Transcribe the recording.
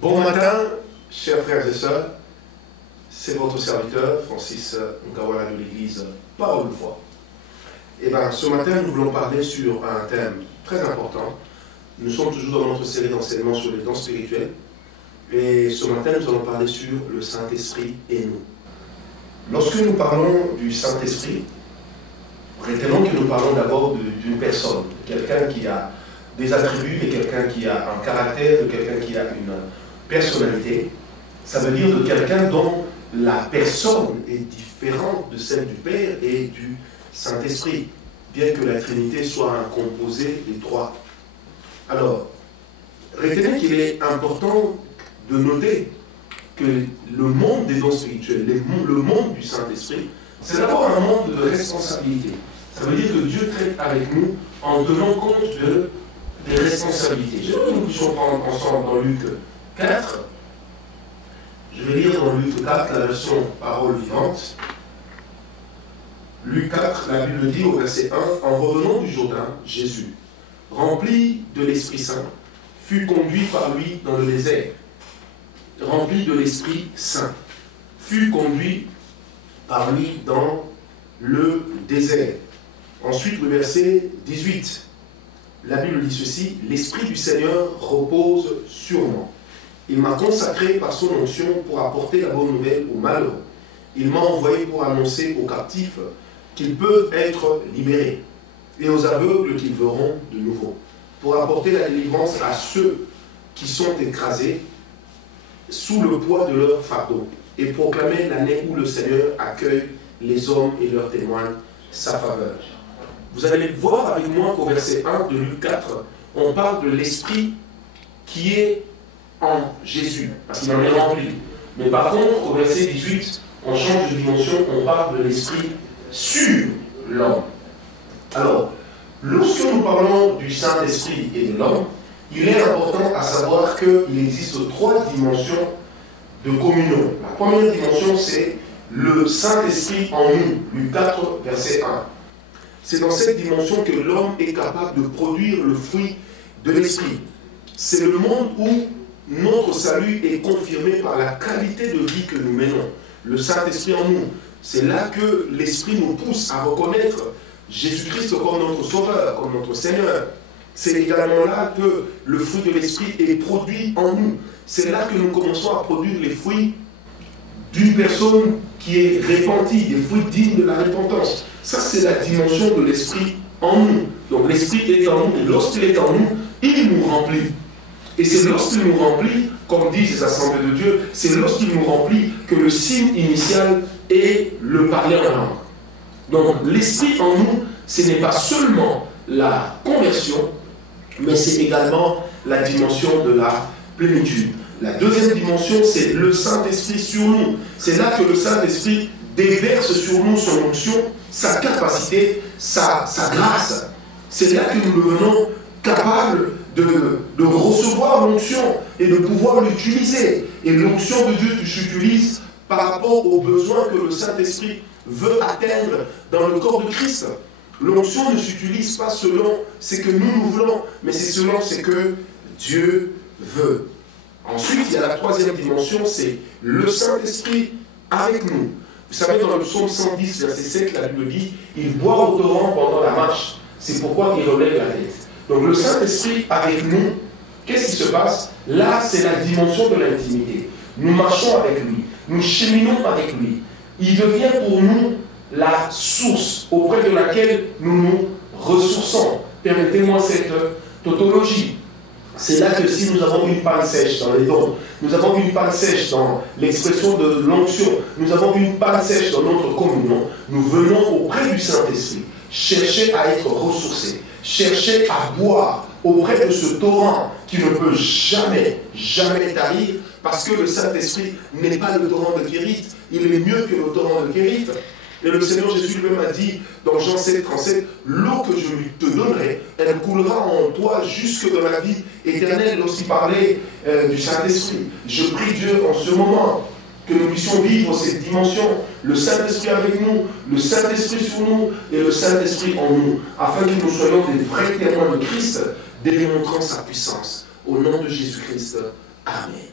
Bon matin, chers frères et sœurs, c'est votre serviteur Francis Nkawala de l'église Parole de Foi. Et bien, ce matin, nous voulons parler sur un thème très important. Nous sommes toujours dans notre série d'enseignements sur les dons spirituels. Et ce matin, nous allons parler sur le Saint-Esprit et nous. Lorsque nous parlons du Saint-Esprit, retenons que nous parlons d'abord d'une personne, quelqu'un qui a des attributs, et quelqu'un qui a un caractère, de quelqu'un qui a une personnalité. Ça veut dire de quelqu'un dont la personne est différente de celle du Père et du Saint-Esprit, bien que la Trinité soit un composé des trois. Alors, retenez qu'il est important de noter que le monde des dons spirituels, le monde du Saint-Esprit, c'est d'abord un monde de responsabilité. Ça veut dire que Dieu traite avec nous en tenant compte des responsabilités. Je veux que nous puissions prendre ensemble dans Luc 4. Je vais lire dans Luc 4 la version parole vivante. Luc 4, la Bible dit au verset 1, en revenant du Jourdain, Jésus, rempli de l'Esprit Saint, fut conduit par lui dans le désert. Rempli de l'Esprit Saint, fut conduit par lui dans le désert. Ensuite, le verset 18. La Bible dit ceci, l'Esprit du Seigneur repose sur moi. Il m'a consacré par son onction pour apporter la bonne nouvelle aux malheureux. Il m'a envoyé pour annoncer aux captifs qu'ils peuvent être libérés et aux aveugles qu'ils verront de nouveau, pour apporter la délivrance à ceux qui sont écrasés sous le poids de leur fardeau et proclamer l'année où le Seigneur accueille les hommes et leur témoigne sa faveur. Vous allez voir avec moi qu'au verset 1 de Luc 4, on parle de l'Esprit qui est en Jésus, parce qu'il en est rempli. Mais par contre, au verset 18, on change de dimension, on parle de l'Esprit sur l'homme. Alors, lorsque nous parlons du Saint-Esprit et de l'homme, il est important à savoir qu'il existe trois dimensions de communion. La première dimension, c'est le Saint-Esprit en nous, Luc 4, verset 1. C'est dans cette dimension que l'homme est capable de produire le fruit de l'Esprit. C'est le monde où notre salut est confirmé par la qualité de vie que nous menons. Le Saint-Esprit en nous. C'est là que l'Esprit nous pousse à reconnaître Jésus-Christ comme notre Sauveur, comme notre Seigneur. C'est également là que le fruit de l'Esprit est produit en nous. C'est là que nous commençons à produire les fruits d'une personne qui est repentie, des fruits dignes de la repentance. Ça, c'est la dimension de l'Esprit en nous. Donc l'Esprit est en nous, et lorsqu'il est en nous, il nous remplit. Et c'est lorsqu'il nous remplit, comme disent les assemblées de Dieu, c'est lorsqu'il nous remplit que le signe initial est le parler en langue. Donc l'Esprit en nous, ce n'est pas seulement la conversion, mais c'est également la dimension de la plénitude. La deuxième dimension, c'est le Saint-Esprit sur nous. C'est là que le Saint-Esprit déverse sur nous son onction, sa capacité, sa grâce. C'est là que nous devenons capables de recevoir l'onction et de pouvoir l'utiliser. Et l'onction de Dieu s'utilise par rapport aux besoins que le Saint-Esprit veut atteindre dans le corps de Christ. L'onction ne s'utilise pas selon ce que nous voulons, mais c'est selon ce que Dieu veut. Ensuite, il y a la troisième dimension, c'est le Saint-Esprit avec nous. Vous savez, dans le psaume 110, verset 7, la Bible dit « Il boit au torrent pendant la marche, c'est pourquoi il relève la tête. » Donc le Saint-Esprit avec nous, qu'est-ce qui se passe? Là, c'est la dimension de l'intimité. Nous marchons avec lui, nous cheminons avec lui. Il devient pour nous la source auprès de laquelle nous nous ressourçons. Permettez-moi cette tautologie. C'est là que si nous avons une panne sèche dans les dons, nous avons une panne sèche dans l'expression de l'onction, nous avons une panne sèche dans notre communion, nous venons auprès du Saint-Esprit, chercher à être ressourcés, chercher à boire auprès de ce torrent qui ne peut jamais, jamais tarir, parce que le Saint-Esprit n'est pas le torrent de Kérit, il est mieux que le torrent de Kérit. Et le Seigneur Jésus lui-même a dit dans Jean 7, 37, l'eau que je lui te donnerai, elle coulera en toi jusque dans la vie éternelle. Lorsqu'il parlait du Saint-Esprit, je prie Dieu en ce moment que nous puissions vivre cette dimension, le Saint-Esprit avec nous, le Saint-Esprit sur nous et le Saint-Esprit en nous, afin que nous soyons des vrais témoins de Christ, démontrant sa puissance. Au nom de Jésus-Christ, Amen.